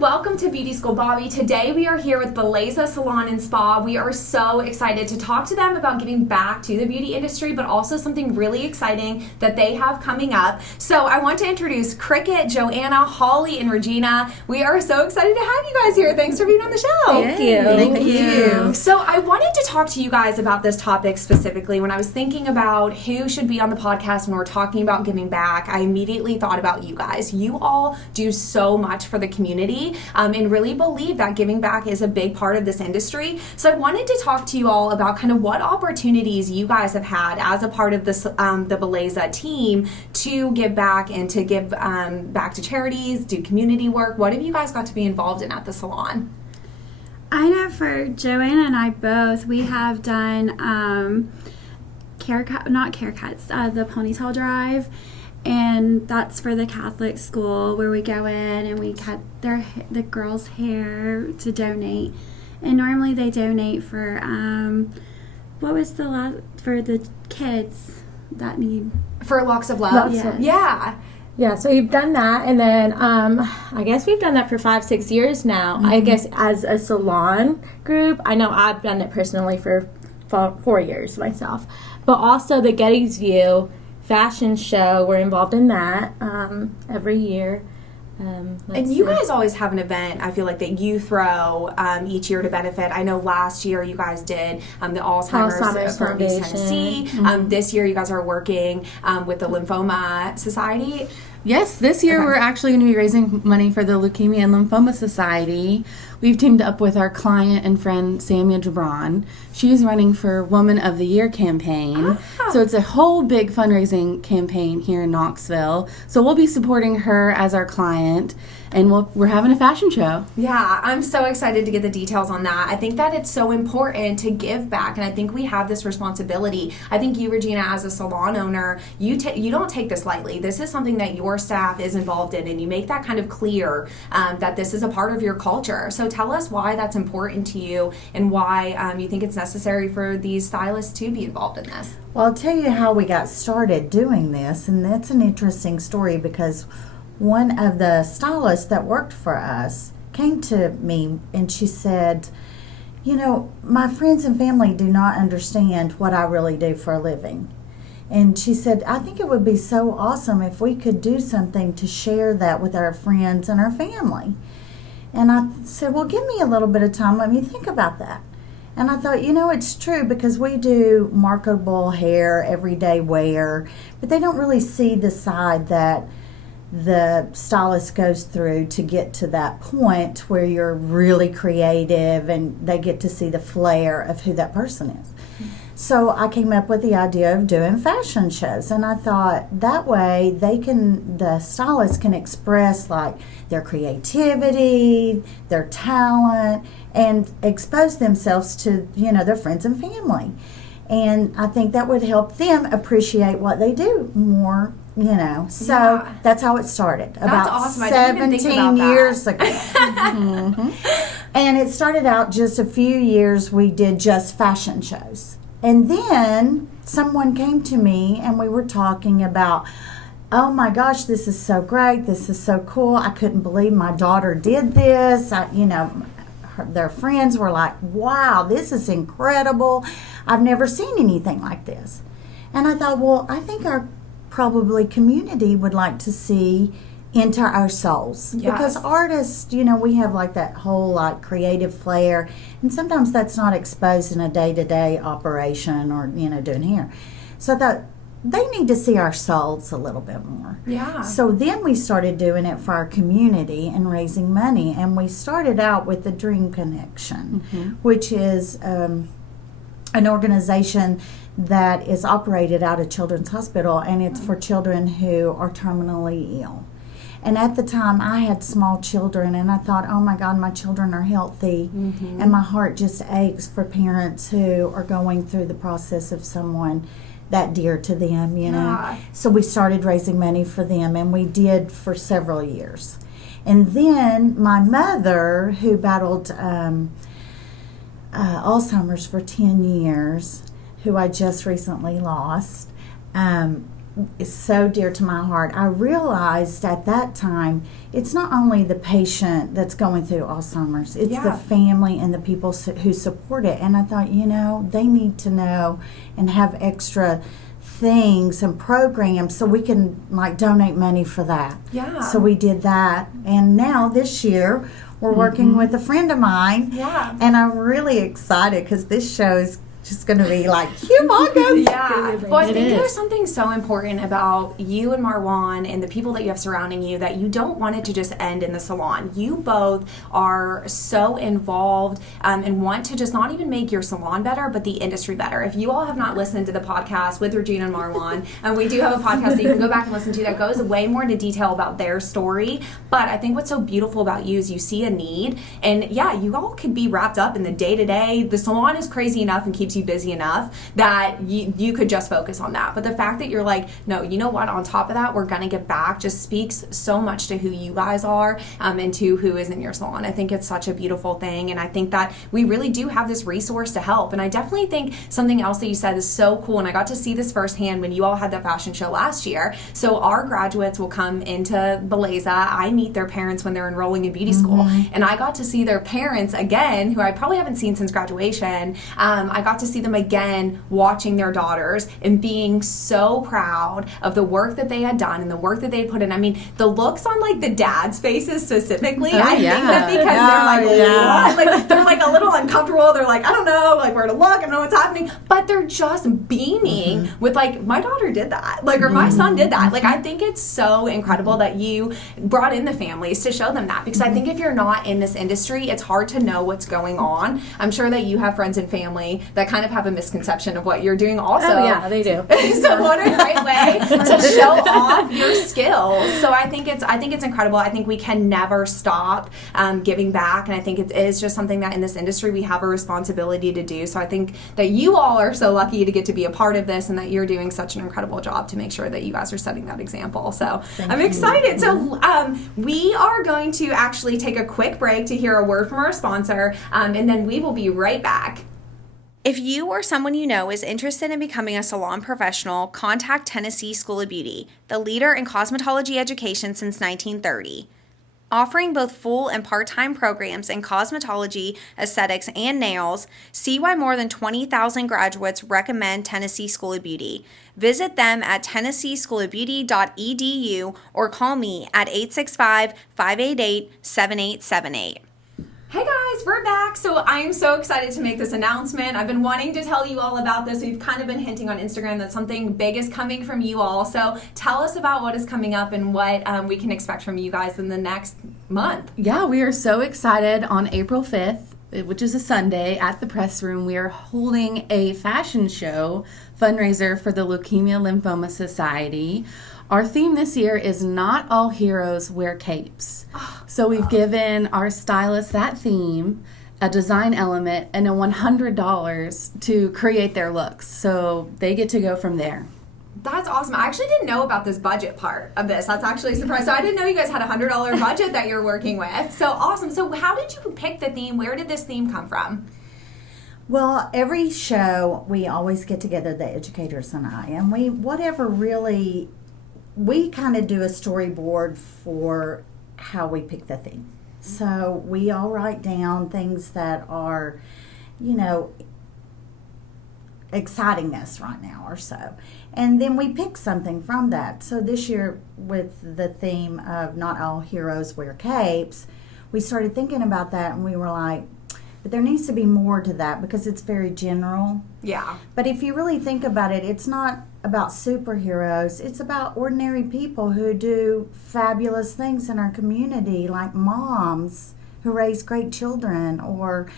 Welcome to Beauty School Bobby. Today we are here with Belleza Salon and Spa. We are so excited to talk to them about giving back to the beauty industry, but also something really exciting that they have coming up. So I want to introduce Cricket, Joanna, Holly, and Regina. We are so excited to have you guys here. Thanks for being on the show. Thank you. Thank you. So I wanted to talk to you guys about this topic specifically. When I was thinking about who should be on the podcast when we're talking about giving back, I immediately thought about you guys. You all do so much for the community. And really believe that giving back is a big part of this industry. So I wanted to talk to you all about kind of what opportunities you guys have had as a part of this, the Belleza team to give back and to give back to charities, do community work. What have you guys got to be involved in at the salon? I know for Joanna and I both, we have done the ponytail drive. And that's for the Catholic school where we go in and we cut the girls' hair to donate. And normally they donate for for the kids that need for Locks of Love. Yeah, so we've done that, and then I guess we've done that for 5-6 years now. Mm-hmm. I guess as a salon group, I know I've done it personally for 4 years myself, but also the Gettysview fashion show, we're involved in that every year. And you guys always have an event, I feel like, that you throw each year to benefit. I know last year you guys did the Alzheimer's for East Tennessee. Mm-hmm. This year you guys are working with the Lymphoma Society. Yes, this year we're actually going to be raising money for the Leukemia and Lymphoma Society. We've teamed up with our client and friend, Samia Jabron. She's running for Woman of the Year campaign. So it's a whole big fundraising campaign here in Knoxville. So we'll be supporting her as our client, and we're having a fashion show. Yeah, I'm so excited to get the details on that. I think that it's so important to give back, and I think we have this responsibility. I think you, Regina, as a salon owner, you don't take this lightly. This is something that your staff is involved in, and you make that kind of clear that this is a part of your culture. So tell us why that's important to you and why you think it's necessary for these stylists to be involved in this. Well, I'll tell you how we got started doing this, and that's an interesting story because one of the stylists that worked for us came to me and she said, you know, my friends and family do not understand what I really do for a living. And she said, I think it would be so awesome if we could do something to share that with our friends and our family. And I said, well, give me a little bit of time. Let me think about that. And I thought, you know, it's true because we do marketable hair, everyday wear, but they don't really see the side that the stylist goes through to get to that point where you're really creative and they get to see the flair of who that person is. So I came up with the idea of doing fashion shows, and I thought that way the stylists can express like their creativity, their talent, and expose themselves to, you know, their friends and family. And I think that would help them appreciate what they do more, you know. So that's how it started. That's about awesome. I didn't even think about 17 years that. ago. Mm-hmm. And it started out just a few years we did just fashion shows. And then someone came to me and we were talking about, oh my gosh, this is so great. This is so cool. I couldn't believe my daughter did this. Their friends were like, wow, this is incredible. I've never seen anything like this. And I thought, well, I think our probably community would like to see into our souls. Yes. Because artists, you know, we have like that whole like creative flair, and sometimes that's not exposed in a day-to-day operation or, you know, doing hair. So I thought they need to see our souls a little bit more. Yeah. So then we started doing it for our community and raising money, and we started out with the Dream Connection, which is an organization that is operated out of Children's Hospital, and it's for children who are terminally ill. And at the time, I had small children, and I thought, oh my God, my children are healthy. And my heart just aches for parents who are going through the process of someone that dear to them, you know. Yeah. So we started raising money for them, and we did for several years. And then my mother, who battled Alzheimer's for 10 years, who I just recently lost, is so dear to my heart. I realized at that time it's not only the patient that's going through Alzheimer's, it's the family and the people who support it. And I thought, you know, they need to know and have extra things and programs so we can like donate money for that. Yeah. So we did that, and now this year we're working with a friend of mine. Yeah. And I'm really excited because this show is just going to be like humongous. Yeah. Well, I think there's something so important about you and Marwan and the people that you have surrounding you that you don't want it to just end in the salon. You both are so involved and want to just not even make your salon better, but the industry better. If you all have not listened to the podcast with Regina and Marwan, and we do have a podcast that you can go back and listen to that goes way more into detail about their story. But I think what's so beautiful about you is you see a need, and yeah, you all could be wrapped up in the day-to-day. The salon is crazy enough and keeps you busy enough that you could just focus on that. But the fact that you're like, no, you know what, on top of that, we're going to give back just speaks so much to who you guys are and to who is in your salon. I think it's such a beautiful thing, and I think that we really do have this resource to help. And I definitely think something else that you said is so cool, and I got to see this firsthand when you all had that fashion show last year. So our graduates will come into Belleza. I meet their parents when they're enrolling in beauty school, and I got to see their parents again, who I probably haven't seen since graduation. I got to see them again watching their daughters and being so proud of the work that they had done and the work that they had put in. I mean, the looks on like the dads' faces specifically, I think that because they're like, what? Like they're like a little uncomfortable. They're like, I don't know, like where to look, I don't know what's happening. But they're just beaming with like, my daughter did that, like, or my son did that. Like, I think it's so incredible that you brought in the families to show them that, because I think if you're not in this industry, it's hard to know what's going on. I'm sure that you have friends and family that kind of have a misconception of what you're doing also. Oh, yeah, they do. So what a great way to show off your skills. So I think it's incredible. I think we can never stop giving back, and I think it is just something that in this industry we have a responsibility to do. So I think that you all are so lucky to get to be a part of this, and that you're doing such an incredible job to make sure that you guys are setting that example. So I'm excited. So we are going to actually take a quick break to hear a word from our sponsor, and then we will be right back. If you or someone you know is interested in becoming a salon professional, contact Tennessee School of Beauty, the leader in cosmetology education since 1930. Offering both full and part-time programs in cosmetology, aesthetics, and nails, see why more than 20,000 graduates recommend Tennessee School of Beauty. Visit them at tennesseeschoolofbeauty.edu or call me at 865-588-7878. Hey guys, we're back. So I am so excited to make this announcement. I've been wanting to tell you all about this. We've kind of been hinting on Instagram that something big is coming from you all. So tell us about what is coming up and what we can expect from you guys in the next month. Yeah, we are so excited. On April 5th, which is a Sunday, at the press room, we are holding a fashion show fundraiser for the Leukemia Lymphoma Society. Our theme this year is Not All Heroes Wear Capes. So we've given our stylists that theme, a design element, and a $100 to create their looks. So they get to go from there. That's awesome. I actually didn't know about this budget part of this. That's actually a surprise. So I didn't know you guys had a $100 budget that you're working with. So awesome. So how did you pick the theme? Where did this theme come from? Well, every show we always get together, the educators and I, and we kind of do a storyboard for how we pick the theme. So we all write down things that are, exciting us right now or so. And then we pick something from that. So this year, with the theme of Not All Heroes Wear Capes, we started thinking about that, and we were like, but there needs to be more to that because it's very general. Yeah. But if you really think about it, it's not about superheroes. It's about ordinary people who do fabulous things in our community, like moms who raise great children, or,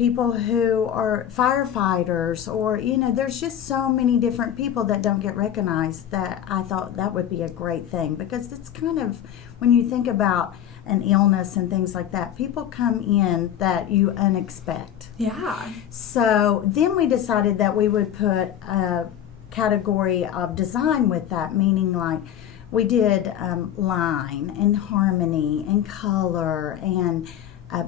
people who are firefighters, or, you know, there's just so many different people that don't get recognized, that I thought that would be a great thing, because it's kind of, when you think about an illness and things like that, people come in that you unexpect. Yeah. So then we decided that we would put a category of design with that, meaning like we did line and harmony and color and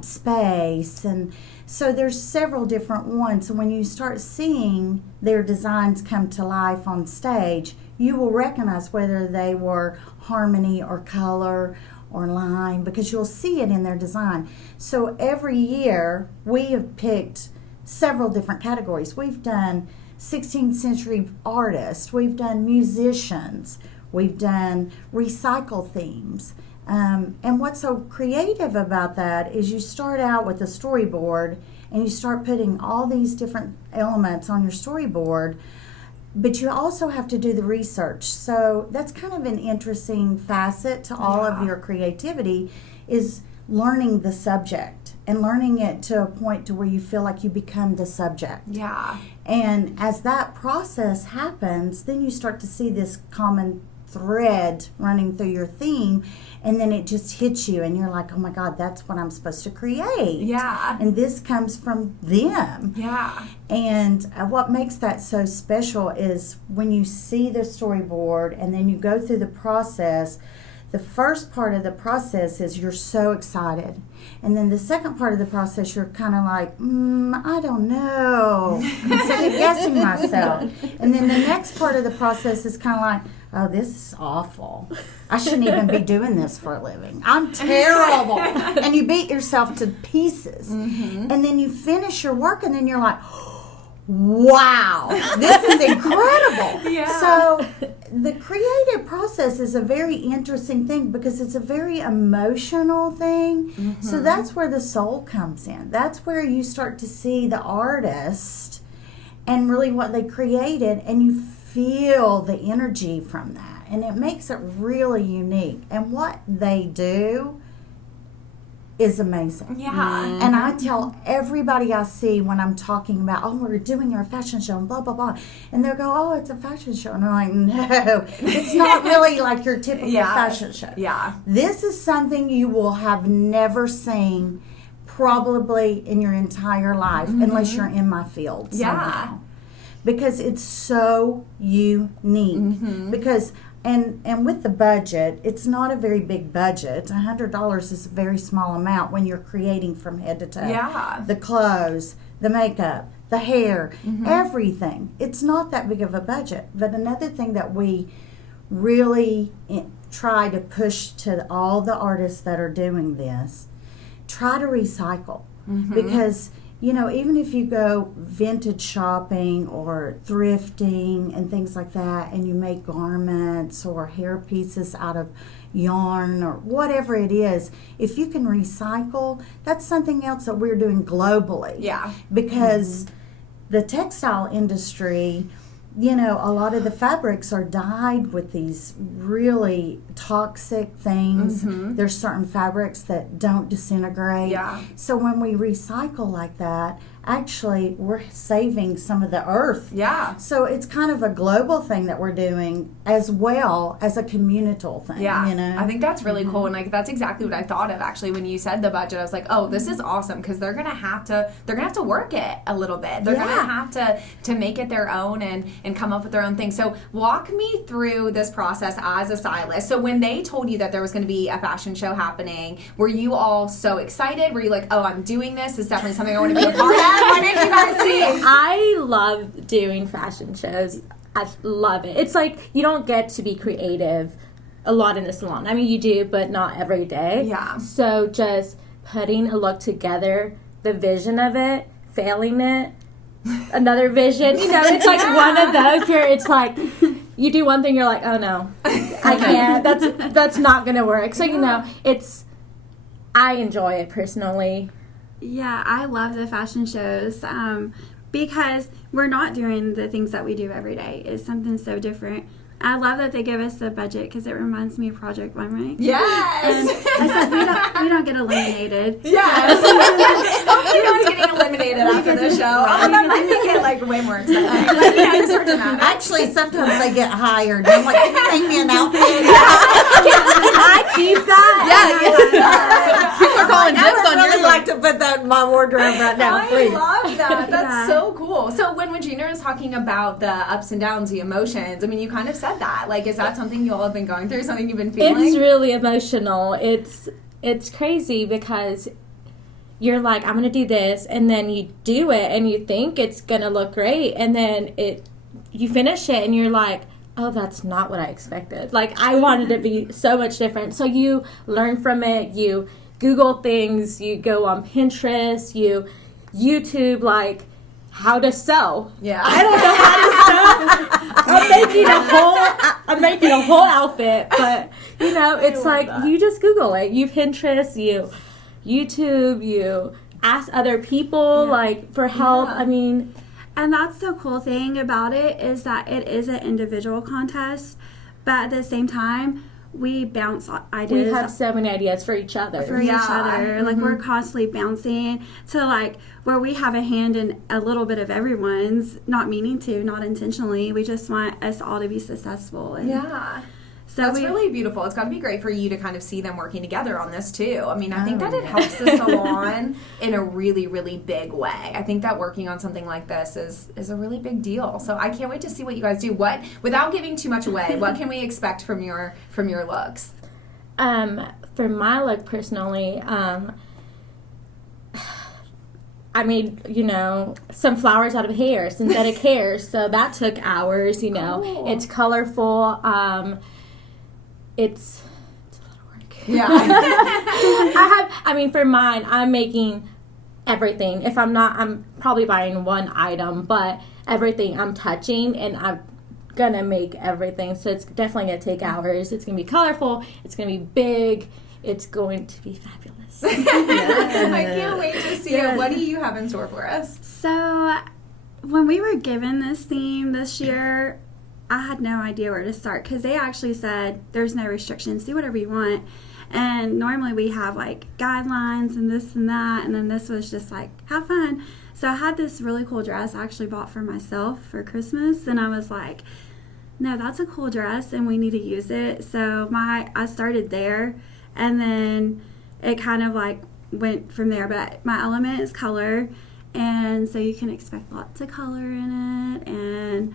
space, and so there's several different ones. So when you start seeing their designs come to life on stage, you will recognize whether they were harmony or color or line, because you'll see it in their design. So every year we have picked several different categories. We've done 16th century artists, we've done musicians, we've done recycle themes. And what's so creative about that is you start out with a storyboard and you start putting all these different elements on your storyboard, but you also have to do the research. So that's kind of an interesting facet to all of your creativity, is learning the subject and learning it to a point to where you feel like you become the subject. Yeah. And as that process happens, then you start to see this common thread running through your theme, and then it just hits you and you're like, oh my God, that's what I'm supposed to create. Yeah. And this comes from them. Yeah. And what makes that so special is when you see the storyboard and then you go through the process. The first part of the process is you're so excited. And then the second part of the process, you're kind of like, I don't know. I'm second guessing myself. And then the next part of the process is kind of like, oh, this is awful. I shouldn't even be doing this for a living. I'm terrible. And you beat yourself to pieces. Mm-hmm. And then you finish your work and then you're like, wow, this is incredible. Yeah. So the creative process is a very interesting thing because it's a very emotional thing. Mm-hmm. So that's where the soul comes in. That's where you start to see the artist and really what they created, and you feel the energy from that. And it makes it really unique. And what they do is amazing. Yeah. And I tell everybody I see when I'm talking about, oh, we're doing our fashion show and blah, blah, blah. And they'll go, oh, it's a fashion show. And I'm like, no, it's not really like your typical fashion show. Yeah. This is something you will have never seen probably in your entire life, unless you're in my field somehow. Because it's so unique. Because and with the budget, it's not a very big budget. $100 is a very small amount when you're creating from head to toe. Yeah. The clothes, the makeup, the hair, everything. It's not that big of a budget. But another thing that we really try to push to all the artists that are doing this, try to recycle. Because you know, even if you go vintage shopping or thrifting and things like that, and you make garments or hair pieces out of yarn or whatever it is, if you can recycle, that's something else that we're doing globally. Yeah. Because the textile industry, you know, a lot of the fabrics are dyed with these really toxic things. There's certain fabrics that don't disintegrate. Yeah. So when we recycle like that, actually we're saving some of the earth. Yeah. So it's kind of a global thing that we're doing as well as a communal thing. Yeah. You know? I think that's really cool, and like that's exactly what I thought of actually when you said the budget. I was like, oh, this is awesome, because they're gonna have to work it a little bit. They're gonna have to make it their own and come up with their own thing. So walk me through this process as a stylist. So when they told you that there was going to be a fashion show happening, were you all so excited? Were you like, oh, I'm doing this? It's definitely something I want to be a part of. What did you guys see? I love doing fashion shows. I love it. It's like you don't get to be creative a lot in the salon. I mean, you do, but not every day. Yeah. So just putting a look together, the vision of it, failing it, another vision. You know, it's like one of those where it's like you do one thing, you're like, oh no, I can't. That's not gonna work. So you know, I enjoy it personally. Yeah, I love the fashion shows because we're not doing the things that we do every day. It's something so different. I love that they give us a budget because it reminds me of Project One, right? Yes. And I said we don't get eliminated. Yes. Hopefully no one's getting eliminated after the show. Oh, that might make it like way more exciting. But, yeah, it's sort of dramatic. Actually, sometimes they get hired. I'm like, can you make me an outfit? I keep that. People are calling I dibs would on really yours. like to put that in my wardrobe right now, I please. love that. That's Yeah. so cool. So when Regina was talking about the ups and downs, the emotions, I mean, you kind of said that. Like, is that something you all have been going through? Something you've been feeling? It's really emotional. It's crazy because you're like, I'm gonna do this, and then you do it, and you think it's gonna look great, and then you finish it, and you're like, oh, that's not what I expected. Like, I wanted it to be so much different. So you learn from it. You Google things. You go on Pinterest. You YouTube like how to sew. Yeah. I don't know how to sew. I'm making a whole outfit, but it's like that. you just Google it. You Pinterest, you YouTube, you ask other people like for help. Yeah. I mean, And that's the cool thing about it is that it is an individual contest, but at the same time, we bounce ideas. we have so many ideas for each other. for each Yeah. other. Like we're constantly bouncing to like where we have a hand in a little bit of everyone's, not meaning to, not intentionally. We just want us all to be successful. And Yeah. so That's we really beautiful. It's got to be great for you to kind of see them working together on this too. I mean, I think that it helps the salon in a really, really big way. I think that working on something like this is a really big deal. So I can't wait to see what you guys do. Without giving too much away, what can we expect from your looks? For my look personally, I made, some flowers out of hair, synthetic hair. So that took hours, Cool. It's colorful. It's a lot of work. Yeah. For mine, I'm making everything. If I'm not, I'm probably buying one item, but everything I'm touching, and I'm gonna make everything. So it's definitely gonna take hours. It's gonna be colorful. It's gonna be big. It's going to be fabulous. I can't wait to see it. What do you have in store for us? So when we were given this theme this year, I had no idea where to start because they actually said there's no restrictions, do whatever you want. And normally we have like guidelines and this and that, and then this was just like have fun. So I had this really cool dress I actually bought for myself for Christmas, and I was like, no, that's a cool dress and we need to use it. So I started there, and then it kind of like went from there. But my element is color, and so you can expect lots of color in it, and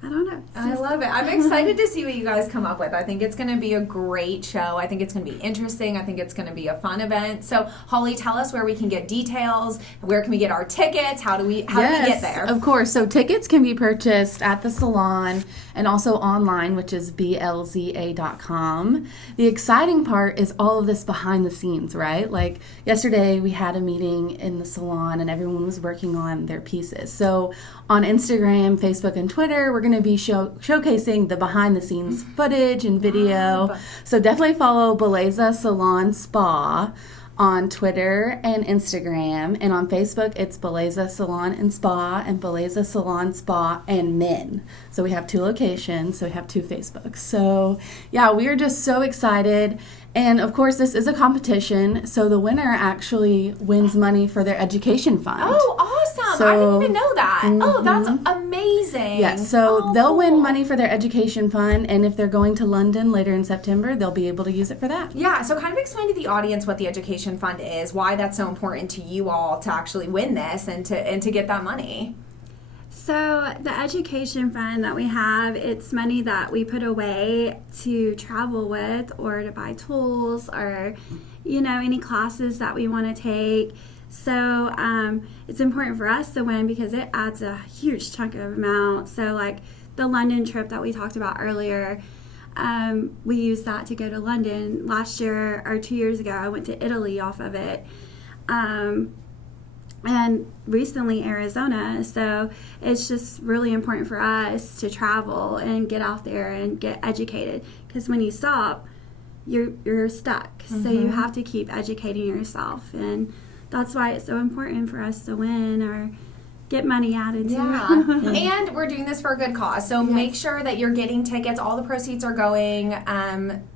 I don't know. I love it. I'm excited to see what you guys come up with. I think it's going to be a great show. I think it's going to be interesting. I think it's going to be a fun event. So, Holly, tell us where we can get details. Where can we get our tickets? How do we get there? Of course. So tickets can be purchased at the salon and also online, which is blza.com. The exciting part is all of this behind the scenes, right? Like yesterday we had a meeting in the salon and everyone was working on their pieces. So on Instagram, Facebook, and Twitter, we're going to be showcasing the behind the scenes footage and video. So definitely follow Belleza Salon Spa on Twitter and Instagram, and on Facebook it's Belleza Salon and Spa and Belleza Salon Spa and Men. So we have 2 locations, so we have 2 Facebooks. So yeah, we are just so excited. And of course this is a competition, so the winner actually wins money for their education fund. Oh, awesome. I didn't even know that. Oh, that's amazing. Yes, so they'll cool. win money for their education fund, and if they're going to London later in September, they'll be able to use it for that. Yeah, so kind of explain to the audience what the education fund is, why that's so important to you all to actually win this and to get that money. So the education fund that we have, it's money that we put away to travel with or to buy tools or, any classes that we want to take. So it's important for us to win because it adds a huge chunk of amount. So like the London trip that we talked about earlier, we used that to go to London. Last year or 2 years ago, I went to Italy off of it. And recently Arizona. So it's just really important for us to travel and get out there and get educated, because when you stop, you're stuck. So you have to keep educating yourself, and that's why it's so important for us to win or get money added to. Yeah. And we're doing this for a good cause. So make sure that you're getting tickets. All the proceeds are going.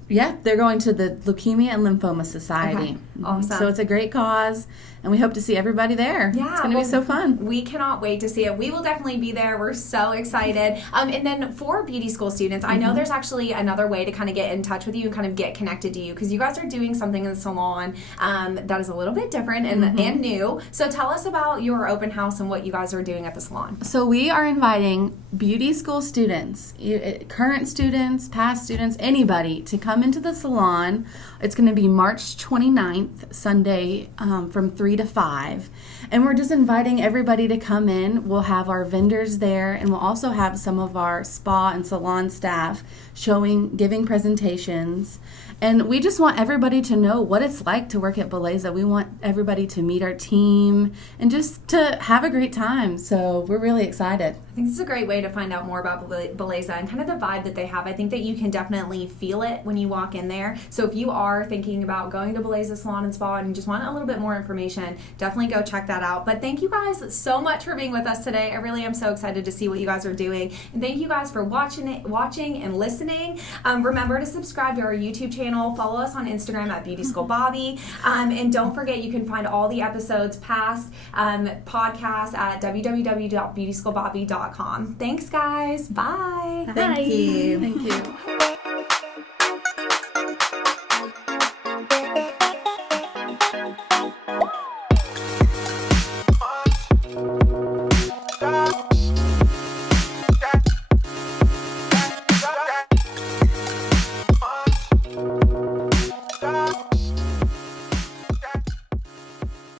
Yeah, they're going to the Leukemia and Lymphoma Society. Okay. Awesome. So it's a great cause, and we hope to see everybody there. Yeah, it's going to be so fun. We cannot wait to see it. We will definitely be there. We're so excited. And then for beauty school students, I know there's actually another way to kind of get in touch with you and kind of get connected to you, because you guys are doing something in the salon that is a little bit different and new. So tell us about your open house and what you guys are doing at the salon. So we are inviting beauty school students, current students, past students, anybody to come into the salon. It's going to be March 29th, Sunday, from 3 to 5. And we're just inviting everybody to come in. We'll have our vendors there, and we'll also have some of our spa and salon staff giving presentations. And we just want everybody to know what it's like to work at Belleza. We want everybody to meet our team and just to have a great time. So we're really excited. I think this is a great way to find out more about Belleza and kind of the vibe that they have. I think that you can definitely feel it when you walk in there. So if you are thinking about going to Belleza Salon and Spa and you just want a little bit more information, definitely go check that out. But thank you guys so much for being with us today. I really am so excited to see what you guys are doing. And thank you guys for watching and listening. Remember to subscribe to our YouTube channel. Follow us on Instagram at Beauty School Bobby. And don't forget, you can find all the episodes past podcasts at www.beautyschoolbobby.com. Thanks, guys. Bye. Thank you. Thank you.